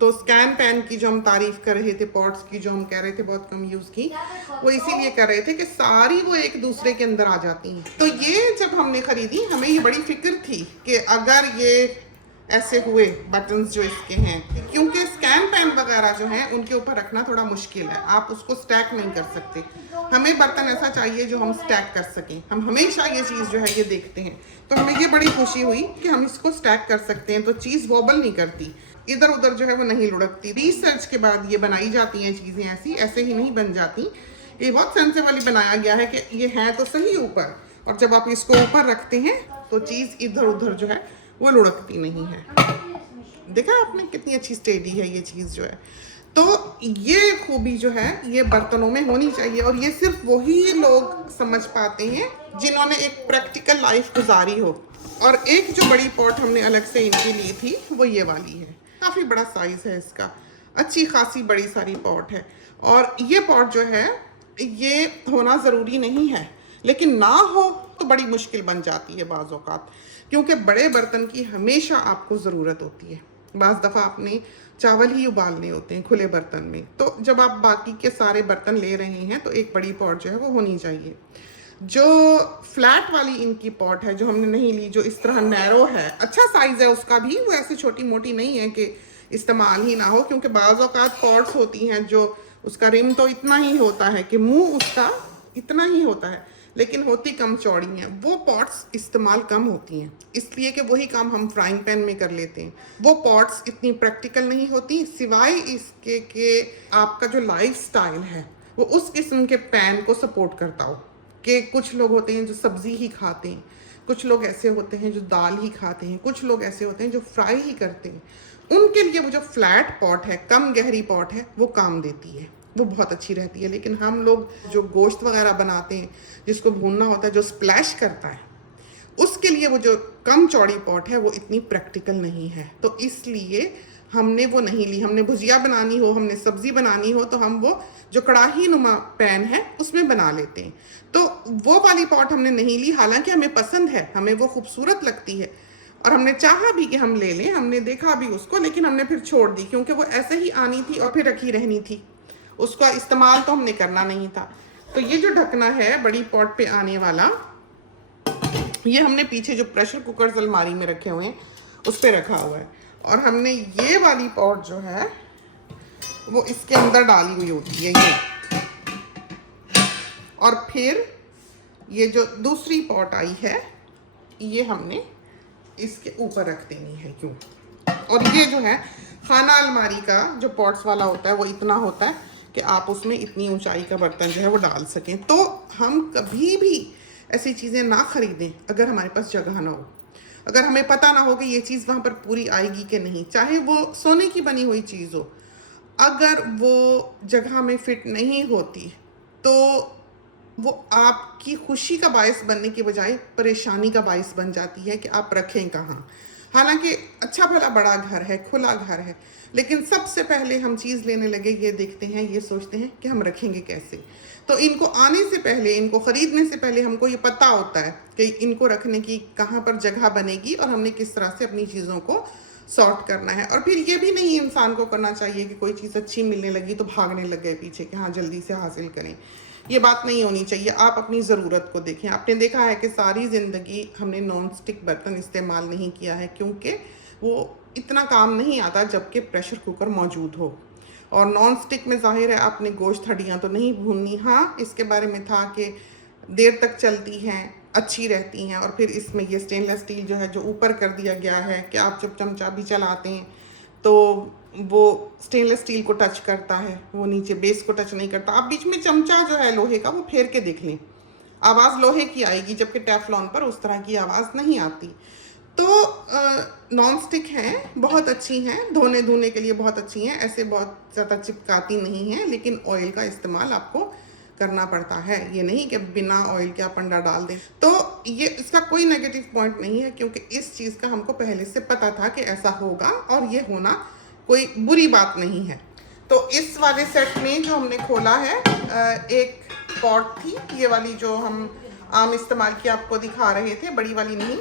तो scan pan की जो हम तारीफ कर रहे थे, पॉट्स की जो हम कह रहे थे बहुत कम यूज की, वो इसीलिए कर रहे थे कि सारी वो एक दूसरे के अंदर आ जाती हैं। तो ये जब हमने खरीदी, हमें ये बड़ी फिक्र थी कि अगर ये ऐसे हुए बटन्स जो इसके हैं, क्योंकि स्कैन पैन वगैरह जो हैं उनके ऊपर रखना थोड़ा मुश्किल है, आप उसको स्टैक नहीं कर सकते। हमें बर्तन ऐसा चाहिए जो हम स्टैक कर सकें। हम हमेशा ये चीज़ जो है ये देखते हैं, तो हमें ये बड़ी खुशी हुई कि हम इसको स्टैक कर सकते हैं, तो चीज़ वॉबल नहीं करती, इधर उधर जो है वो नहीं लुढ़कती। रिसर्च के बाद ये बनाई जाती हैं चीज़ें, ऐसे ही नहीं बन जाती। ये बहुत सेंसिबली बनाया गया है कि ये है तो सही ऊपर, और जब आप इसको ऊपर रखते हैं तो चीज़ इधर उधर जो है वो लुढ़कती नहीं है। देखा आपने कितनी अच्छी स्टेडी है ये चीज़ जो है। तो ये खूबी जो है ये बर्तनों में होनी चाहिए, और ये सिर्फ वही लोग समझ पाते हैं जिन्होंने एक प्रैक्टिकल लाइफ गुजारी हो। और एक जो बड़ी पॉट हमने अलग से इनकी ली थी वो ये वाली है, काफ़ी बड़ा साइज़ है इसका, अच्छी खासी बड़ी सारी पॉट है। और ये पॉट जो है ये होना ज़रूरी नहीं है, लेकिन ना हो तो बड़ी मुश्किल बन जाती है बाज़ औक़ात, क्योंकि बड़े बर्तन की हमेशा आपको ज़रूरत होती है। बाज़ दफ़ा आपने चावल ही उबालने होते हैं खुले बर्तन में, तो जब आप बाकी के सारे बर्तन ले रहे हैं तो एक बड़ी पॉट जो है वो होनी चाहिए। जो फ्लैट वाली इनकी पॉट है जो हमने नहीं ली, जो इस तरह नैरो है, अच्छा साइज़ है उसका भी, वो ऐसी छोटी मोटी नहीं है कि इस्तेमाल ही ना हो, क्योंकि बाज़ औक़ात पॉट्स होती हैं जो उसका रिम तो इतना ही होता है कि मुंह उसका इतना ही होता है, लेकिन होती कम चौड़ी हैं। वो पॉट्स इस्तेमाल कम होती हैं, इसलिए कि वही काम हम फ्राइंग पैन में कर लेते हैं। वो पॉट्स इतनी प्रैक्टिकल नहीं होती, सिवाय इसके कि आपका जो लाइफ स्टाइल है वो उस किस्म के पैन को सपोर्ट करता हो। कि कुछ लोग होते हैं जो सब्ज़ी ही खाते हैं, कुछ लोग ऐसे होते हैं जो दाल ही खाते हैं, कुछ लोग ऐसे होते हैं जो फ्राई ही करते हैं। उनके लिए वो जो फ्लैट पॉट है, कम गहरी पॉट है, वो काम देती है, वो बहुत अच्छी रहती है। लेकिन हम लोग जो गोश्त वगैरह बनाते हैं, जिसको भूनना होता है, जो स्प्लैश करता है, उसके लिए वो जो कम चौड़ी पॉट है वो इतनी प्रैक्टिकल नहीं है, तो इसलिए हमने वो नहीं ली। हमने भुजिया बनानी हो, हमने सब्ज़ी बनानी हो, तो हम वो जो कढ़ाई नुमा पैन है उसमें बना लेते हैं। तो वो वाली पॉट हमने नहीं ली, हालांकि हमें पसंद है, हमें वो खूबसूरत लगती है, और हमने चाहा भी कि हम ले लें, हमने देखा भी उसको, लेकिन हमने फिर छोड़ दी, क्योंकि वो ऐसे ही आनी थी और फिर रखी रहनी थी, उसका इस्तेमाल तो हमने करना नहीं था। तो ये जो ढकना है बड़ी पॉट पे आने वाला, ये हमने पीछे जो प्रेशर कुकर अलमारी में रखे हुए हैं उस पर रखा हुआ है, और हमने ये वाली पॉट जो है वो इसके अंदर डाली हुई होती है ये, और फिर ये जो दूसरी पॉट आई है ये हमने इसके ऊपर रख देनी है यूँ। और ये जो है खाना अलमारी का जो पॉट्स वाला होता है वो इतना होता है कि आप उसमें इतनी ऊंचाई का बर्तन जो है वो डाल सकें। तो हम कभी भी ऐसी चीज़ें ना ख़रीदें अगर हमारे पास जगह ना हो, अगर हमें पता ना हो कि ये चीज़ वहाँ पर पूरी आएगी कि नहीं, चाहे वो सोने की बनी हुई चीज़ हो, अगर वो जगह में फिट नहीं होती तो वो आपकी खुशी का बायस बनने के बजाय परेशानी का बायस बन जाती है कि आप रखें कहाँ। हालांकि अच्छा भला बड़ा घर है, खुला घर है, लेकिन सबसे पहले हम चीज़ लेने लगे ये देखते हैं, ये सोचते हैं कि हम रखेंगे कैसे। तो इनको आने से पहले, इनको ख़रीदने से पहले हमको ये पता होता है कि इनको रखने की कहाँ पर जगह बनेगी और हमने किस तरह से अपनी चीज़ों को सॉर्ट करना है। और फिर ये भी नहीं इंसान को करना चाहिए कि कोई चीज़ अच्छी मिलने लगी तो भागने लग गए पीछे कि हाँ जल्दी से हासिल करें, ये बात नहीं होनी चाहिए। आप अपनी ज़रूरत को देखें। आपने देखा है कि सारी ज़िंदगी हमने नॉन स्टिक बर्तन इस्तेमाल नहीं किया है, क्योंकि वो इतना काम नहीं आता जबकि प्रेशर कुकर मौजूद हो। और नॉन स्टिक में ज़ाहिर है आपने गोश्त हड्डियाँ तो नहीं भूननी। हाँ, इसके बारे में था कि देर तक चलती हैं, अच्छी रहती हैं, और फिर इसमें ये स्टेनलेस स्टील जो है जो ऊपर कर दिया गया है कि आप जब चमचा भी चलाते हैं तो वो स्टेनलेस स्टील को टच करता है, वो नीचे बेस को टच नहीं करता। आप बीच में चमचा जो है लोहे का वो फेर के देख लें, आवाज़ लोहे की आएगी, जबकि टेफ्लॉन पर उस तरह की आवाज़ नहीं आती। तो नॉन स्टिक हैं, बहुत अच्छी हैं, धोने के लिए बहुत अच्छी हैं, ऐसे बहुत ज़्यादा चिपकाती नहीं हैं, लेकिन ऑयल का इस्तेमाल आपको करना पड़ता है, ये नहीं कि बिना ऑयल के आप अंडा डाल दें। तो ये इसका कोई नेगेटिव पॉइंट नहीं है, क्योंकि इस चीज़ का हमको पहले से पता था कि ऐसा होगा और ये होना कोई बुरी बात नहीं है। तो इस वाले सेट में जो हमने खोला है, एक पॉट थी ये वाली जो हम आम इस्तेमाल की आपको दिखा रहे थे, बड़ी वाली नहीं,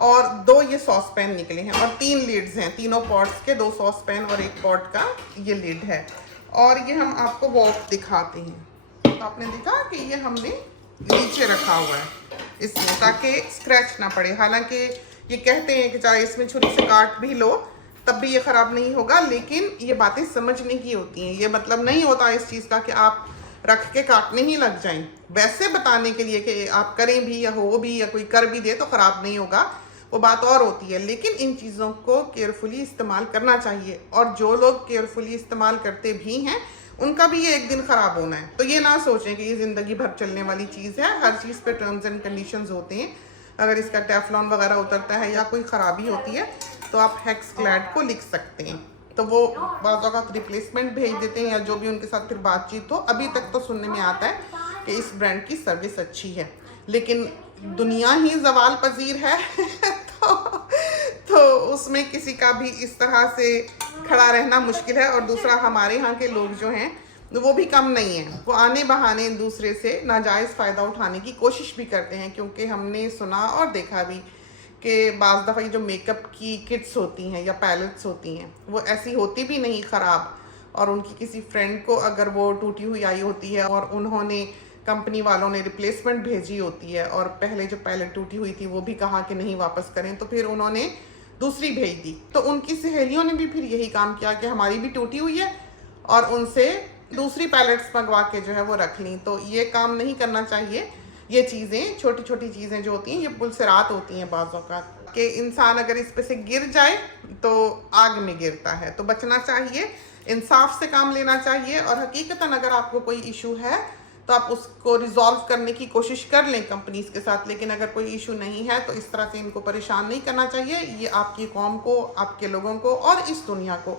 और 2 ये सॉस पैन निकले हैं और 3 लीड्स हैं, तीनों पॉट्स के 2 सॉस पैन और 1 पॉट का ये लीड है। और ये हम आपको वॉक दिखाते हैं, तो आपने देखा कि ये हमने नीचे रखा हुआ है इसमें ताकि स्क्रैच ना पड़े। हालांकि ये कहते हैं कि चाहे इसमें छुरी से काट भी लो तब भी ये ख़राब नहीं होगा, लेकिन ये बातें समझने की होती हैं। ये मतलब नहीं होता इस चीज़ का कि आप रख के काटने ही लग जाएं। वैसे बताने के लिए कि आप करें भी या हो भी या कोई कर भी दे तो ख़राब नहीं होगा, वो बात और होती है। लेकिन इन चीज़ों को केयरफुली इस्तेमाल करना चाहिए, और जो लोग केयरफुली इस्तेमाल करते भी हैं उनका भी ये एक दिन ख़राब होना है। तो ये ना सोचें कि ये ज़िंदगी भर चलने वाली चीज़ है। हर चीज़ पे टर्म्स एंड कंडीशंस होते हैं। अगर इसका टेफ्लॉन वगैरह उतरता है या कोई ख़राबी होती है तो आप हेक्सक्लैड को लिख सकते हैं, तो वो बाज़ औक़ात रिप्लेसमेंट भेज देते हैं या जो भी उनके साथ फिर बातचीत हो। अभी तक तो सुनने में आता है कि इस ब्रांड की सर्विस अच्छी है, लेकिन दुनिया ही ज़वाल पजीर है तो उसमें किसी का भी इस तरह से खड़ा रहना मुश्किल है। और दूसरा, हमारे यहाँ के लोग जो हैं वो भी कम नहीं हैं, वो आने बहाने दूसरे से नाजायज़ फ़ायदा उठाने की कोशिश भी करते हैं। क्योंकि हमने सुना और देखा भी कि बाज़ दफ़ा जो मेकअप की किट्स होती हैं या पैलेट्स होती हैं वो ऐसी होती भी नहीं ख़राब, और उनकी किसी फ्रेंड को अगर वो टूटी हुई आई होती है और उन्होंने कंपनी वालों ने रिप्लेसमेंट भेजी होती है और पहले जो पैलेट टूटी हुई थी वो भी कहा कि नहीं वापस करें, तो फिर उन्होंने दूसरी भेज दी। तो उनकी सहेलियों ने भी फिर यही काम किया कि हमारी भी टूटी हुई है, और उनसे दूसरी पैलेट्स मंगवा के जो है वो रख ली। तो ये काम नहीं करना चाहिए। ये चीज़ें, छोटी छोटी चीज़ें जो होती हैं, ये पुलसरात होती हैं बाज़ औक़ात कि इंसान अगर इस पे से गिर जाए तो आग में गिरता है। तो बचना चाहिए, इंसाफ से काम लेना चाहिए, और हकीकतन अगर आपको कोई इशू है तो आप उसको रिजॉल्व करने की कोशिश कर लें कंपनीज के साथ। लेकिन अगर कोई इशू नहीं है तो इस तरह से इनको परेशान नहीं करना चाहिए। ये आपकी कौम को, आपके लोगों को और इस दुनिया को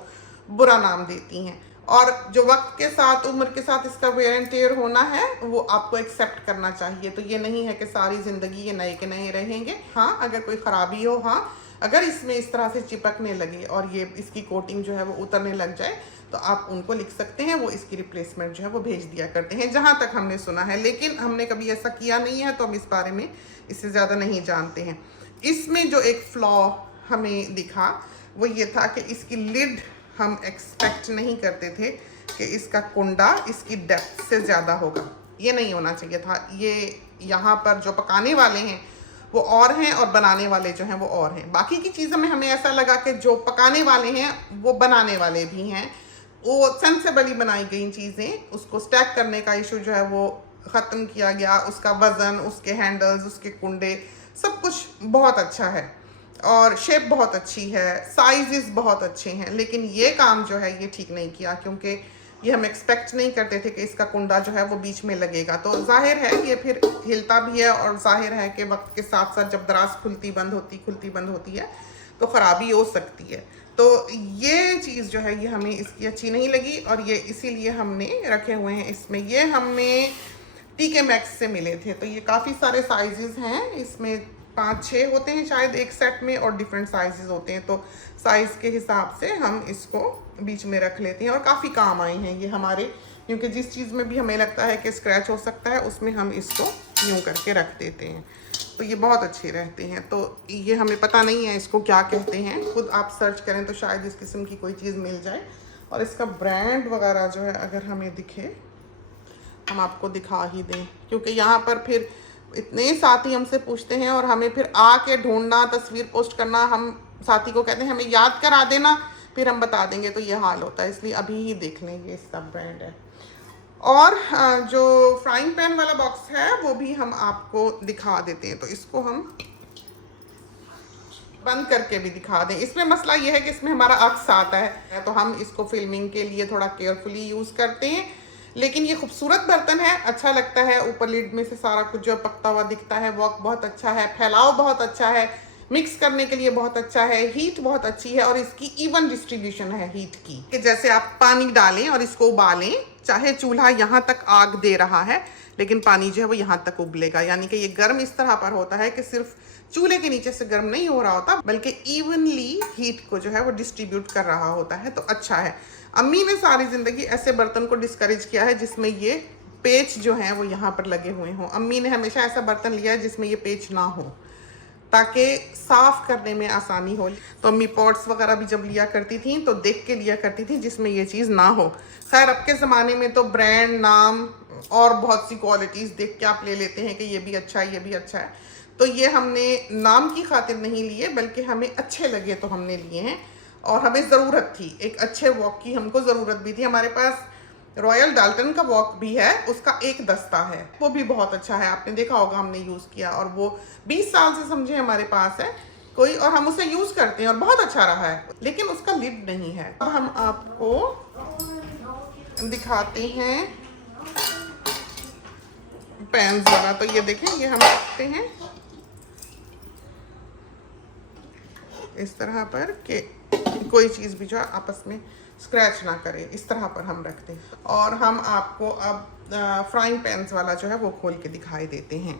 बुरा नाम देती हैं। और जो वक्त के साथ, उम्र के साथ इसका वेयर एंड टेयर होना है वो आपको एक्सेप्ट करना चाहिए। तो ये नहीं है कि सारी ज़िंदगी ये नए के नए रहेंगे। हाँ, अगर कोई ख़राबी हो, हाँ अगर इसमें इस तरह से चिपकने लगे और ये इसकी कोटिंग जो है वो उतरने लग जाए तो आप उनको लिख सकते हैं, वो इसकी रिप्लेसमेंट जो है वो भेज दिया करते हैं, जहाँ तक हमने सुना है। लेकिन हमने कभी ऐसा किया नहीं है तो हम इस बारे में इससे ज़्यादा नहीं जानते हैं। इसमें जो एक फ्लॉ हमें दिखा वो ये था कि इसकी लिड हम एक्सपेक्ट नहीं करते थे कि इसका कुंडा इसकी डेप्थ से ज़्यादा होगा। ये नहीं होना चाहिए था। ये यहाँ पर जो पकाने वाले हैं वो और हैं और बनाने वाले जो हैं वो और हैं। बाकी की चीज़ों में हमें ऐसा लगा कि जो पकाने वाले हैं वो बनाने वाले भी हैं, वो सेंसेबली बनाई गई चीज़ें। उसको स्टैक करने का इशू जो है वो ख़त्म किया गया, उसका वज़न, उसके हैंडल्स, उसके कुंडे, सब कुछ बहुत अच्छा है और शेप बहुत अच्छी है, साइजेस बहुत अच्छे हैं। लेकिन ये काम जो है ये ठीक नहीं किया, क्योंकि ये हम एक्सपेक्ट नहीं करते थे कि इसका कुंडा जो है वो बीच में लगेगा। तो जाहिर है ये फिर हिलता भी है, और जाहिर है कि वक्त के साथ साथ जब दराज खुलती बंद होती है तो ख़राबी हो सकती है। तो ये चीज़ जो है ये हमें इसकी अच्छी नहीं लगी, और ये इसीलिए हमने रखे हुए हैं इसमें। ये हमने TK Maxx से मिले थे। तो ये काफ़ी सारे साइजेस हैं, इसमें 5-6 होते हैं शायद एक सेट में, और डिफरेंट साइजेस होते हैं। तो साइज़ के हिसाब से हम इसको बीच में रख लेते हैं, और काफ़ी काम आए हैं ये हमारे, क्योंकि जिस चीज़ में भी हमें लगता है कि स्क्रैच हो सकता है उसमें हम इसको यूँ करके रख देते हैं। तो ये बहुत अच्छे रहते हैं। तो ये हमें पता नहीं है इसको क्या कहते हैं, खुद आप सर्च करें तो शायद इस किस्म की कोई चीज़ मिल जाए। और इसका ब्रांड वगैरह जो है अगर हमें दिखे हम आपको दिखा ही दें, क्योंकि यहाँ पर फिर इतने साथी हमसे पूछते हैं और हमें फिर आके ढूंढना, तस्वीर पोस्ट करना। हम साथी को कहते हैं हमें याद करा देना, फिर हम बता देंगे, तो ये हाल होता है। इसलिए अभी ही देख लेंगे, इसका ब्रांड है। और जो फ्राइंग पैन वाला बॉक्स है वो भी हम आपको दिखा देते हैं। तो इसको हम बंद करके भी दिखा दें। इसमें मसला ये है कि इसमें हमारा अक्स आता है, तो हम इसको फिल्मिंग के लिए थोड़ा केयरफुली यूज़ करते हैं। लेकिन ये खूबसूरत बर्तन है, अच्छा लगता है। ऊपर लिड में से सारा कुछ जो पकता हुआ दिखता है, वॉक बहुत अच्छा है, फैलाव बहुत अच्छा है, मिक्स करने के लिए बहुत अच्छा है, हीट बहुत अच्छी है, और इसकी इवन डिस्ट्रीब्यूशन है हीट की, कि जैसे आप पानी डालें और इसको उबालें, चाहे चूल्हा यहाँ तक आग दे रहा है लेकिन पानी जो है वो यहाँ तक उबलेगा। यानी कि ये गर्म इस तरह पर होता है कि सिर्फ चूल्हे के नीचे से गर्म नहीं हो रहा होता, बल्कि इवनली हीट को जो है वो डिस्ट्रीब्यूट कर रहा होता है। तो अच्छा है। अम्मी ने सारी ज़िंदगी ऐसे बर्तन को डिस्करेज किया है जिसमें ये पेच जो हैं वो यहाँ पर लगे हुए हों। अम्मी ने हमेशा ऐसा बर्तन लिया है जिसमें ये पेच ना हो। ताकि साफ करने में आसानी हो। तो अम्मी पॉट्स वगैरह भी जब लिया करती थी तो देख के लिया करती थी जिसमें ये चीज़ ना हो। खैर अब के ज़माने में तो ब्रांड, नाम और बहुत सी क्वालिटीज़ देख के आप ले लेते हैं कि ये भी अच्छा है, ये भी अच्छा है। तो ये हमने नाम की खातिर नहीं लिए, बल्कि हमें अच्छे लगे तो हमने लिए हैं। और हमें ज़रूरत थी, एक अच्छे वॉक की हमको ज़रूरत भी थी। हमारे पास रॉयल डाल्टन का वॉक भी है, उसका एक दस्ता है, वो भी बहुत अच्छा है, आपने देखा होगा, हमने यूज़ किया। और वो 20 साल से समझे हमारे पास है कोई, और हम उसे यूज़ करते हैं और बहुत अच्छा रहा है, लेकिन उसका लिड नहीं है। अब हम आपको दिखाते हैं पैन्स वाला। तो ये देखें, ये हम रखते हैं इस तरह पर कि कोई चीज़ भी जो आपस में स्क्रैच ना करे, इस तरह पर हम रखते हैं। और हम आपको अब फ्राइंग पैन्स वाला जो है वो खोल के दिखाई देते हैं।